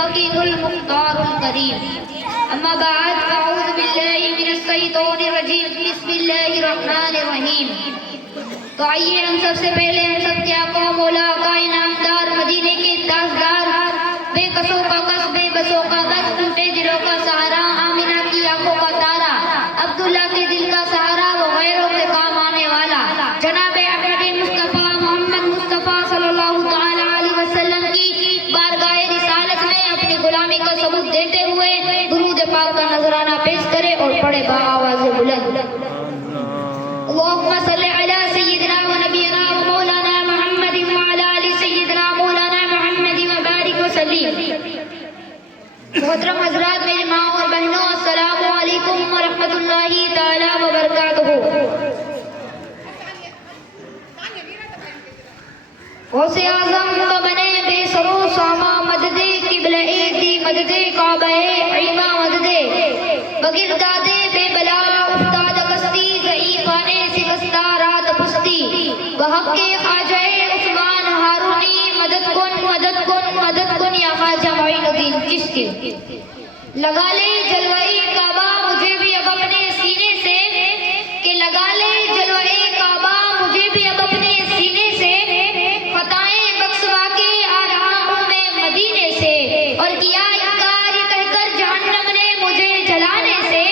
मकीनुल मुख्तारुल करीम। अम्मा बाद अऊज़ु बिल्लाहि मिनश शैतानिर रजीम। बिस्मिल्लाहिर रहमानिर रहीम। तो आइए हम सबसे पहले हम सब के आका मौला का इनामदार मदीने के ताजदार बेकसों का कस बेबसों का बस टूटे दिलों का सहारा आमिना की आंखों का तारा अब्दुल्ला के दिल का सहारा वो गैरों के काम आने वाला जनाबे अहमद मुस्तफ़ा मोहम्मद मुस्तफ़ा सल्लल्लाहु तआला अलैहि वसल्लम की बारगाह रिसालत में अपनी गुलामी का सबूत देते हुए दुरूद पाक का नजराना पेश करे और पढ़े बाआवाज़ बुलंद अल्लाहुम्मा सल्ली अला सय्यिदिना व नबियना व मौलाना मुहम्मद व अला आलि सय्यिदिना मौलाना मुहम्मद व बारिक व सल्लिम। मोहतरम हज़रात, मेरी माँ और बहनों, अस्सलामु अलैकुम व रहमतुल्लाहि ताला व बरकातहू। गौसे आज़म तो बने बेसरो सामा मददे किबले दी मददे काबे इमा मददे बगिरदादे बेबला उस्ताद कस्ती ज़ईफ़ाने सिकस्ता रात पुस्ती बहक़े ख़ाजाए उस्मान हारूनी मदद कुन या ख़ाजा मोइनुद्दीन चिश्ती। लगा ले जलवाए काबा मुझे भी अब अपने सीने से कि लगा ले जलवाए काबा मुझे भी अब अपने सीने से फताएं बख्शवा के आ रहा हूँ मैं मदीने से। और किया इनकार ये कहकर जहन्नम ने मुझे जलाने से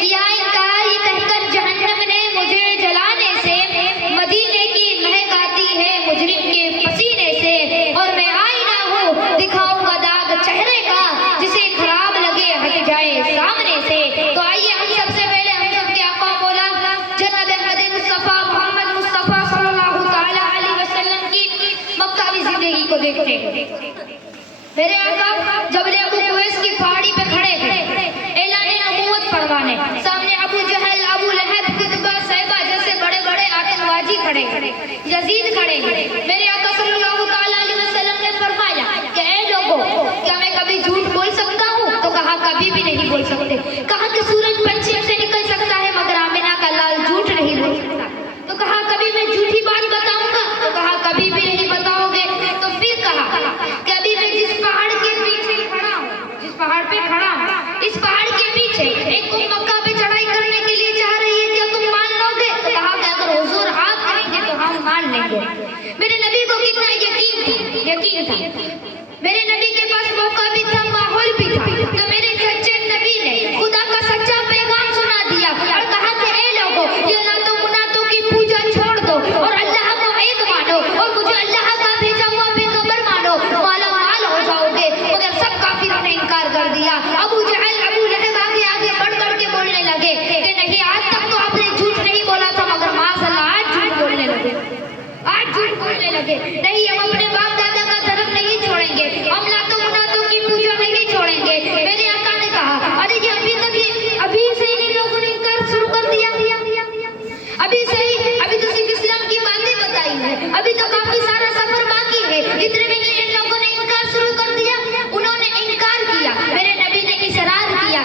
किया इनकार ये कहकर जहन्नम ने मुझे जलाने से मदीने की महक आती है मुजरिम के पसीने से। और मैं आईना हूँ दिखाऊंगा दाग चेहरे का जिसे खराब लगे हट जाए सामने से। तो आइए हम सबसे पहले हम सब के आका मौला जनाब अहमद मुस्तफ़ा मोहम्मद मुस्तफ़ा सल्लल्लाहु तआला अलैहि वसल्लम की मक्का की जिंदगी को देखते हैं। मेरे आका जबले अबू कुवैस की पहाड़ी पे खड़े हैं ऐलान नबूवत पढ़वाने, सामने अबू जहल अबू लहब कुतबा साहिबा जैसे बड़े बड़े आतंकवादी खड़े यजीद खड़े। मेरे आका सल्लल्लाहु तआला अलैहि वसल्लम ने फरमाया कि ऐ लोगों, क्या मैं कभी झूठ बोल सकता हूँ? तो कहा कभी भी नहीं बोल सकते। कहा कि सूरज पश्चिम से निकल सकता है मगर आमिना का लाल झूठ नहीं बोल सकता। तो कहा कभी मैं झूठी बात बताऊंगा? तो कहा कभी भी नहीं बताओगे। तो फिर कहा कि अभी मैं जिस पहाड़ के पीछे खड़ा हूँ, जिस पहाड़ पे खड़ा हूँ, इस पहाड़ के पीछे एक को मक्का पे चढ़ाई करने के लिए चाह रही है, क्या तुम मान लोगे? तो कहा कि अगर हुजूर आप कहेंगे तो हम मान लेंगे। मेरे नबी को कितना यकीन था। मेरे नबी के पास मौका भी था, माहौल भी था। तो मेरे सच्चे नबी ने खुदा का सच्चा पैगाम सुना दिया और कहा कि ऐ लोगों, ये नातों मुनातों की पूजा छोड़ दो और अल्लाह को एक मानो और मुझे अल्लाह का भेजा हुआ पैगंबर मानो, माला माल हो जाओगे। मगर सब काफिरों ने इनकार कर दिया। अबू जहल अबू लहब आगे बढ़ के बोलने लगे कि नहीं, आज तक तो आपने झूठ नहीं बोला था मगर माशाअल्लाह आज झूठ बोलने लगे। नहीं, हम अपने बाप दादा का धर्म नहीं छोड़ेंगे, हम नातों मुनातों की पूजा नहीं छोड़ेंगे। मेरे आका ने कहा अरे ये अभी से इन लोगों ने इनकार शुरू कर दिया। अभी तो सिर्फ इस्लाम की बातें बताई है, अभी तो काफी सारा सफर बाकी है, इतने में इन लोगों ने इनकार शुरू कर दिया। उन्होंने इनकार किया, मेरे नबी ने इसरार किया।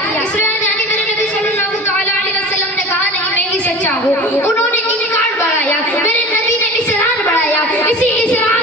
यानी मेरे नबी सल्लल्लाहु तआला अलैहि वसल्लम ने कहा नहीं मैं ही सच्चा हूँ। उन्होंने इनकार बढ़ाया, मेरे नबी ने इसरार बढ़ाया। इसी इसरार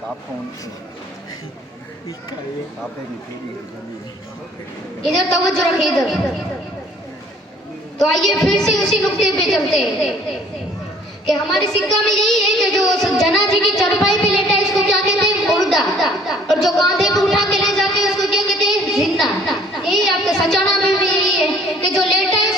साफ कौन साफ इधर तवज्जो रखिए इधर। तो आइए फिर से उसी नुक्ते पे चलते हैं कि हमारे सिक्का में यही है कि जो जना जी की चरपाई पे लेटा है इसको क्या कहते हैं, मुर्दा, और जो कांधे पे उठा के ले जाते हैं उसको क्या कहते हैं, जिंदा। यही आपके सचाना में भी यही है कि जो लेटा है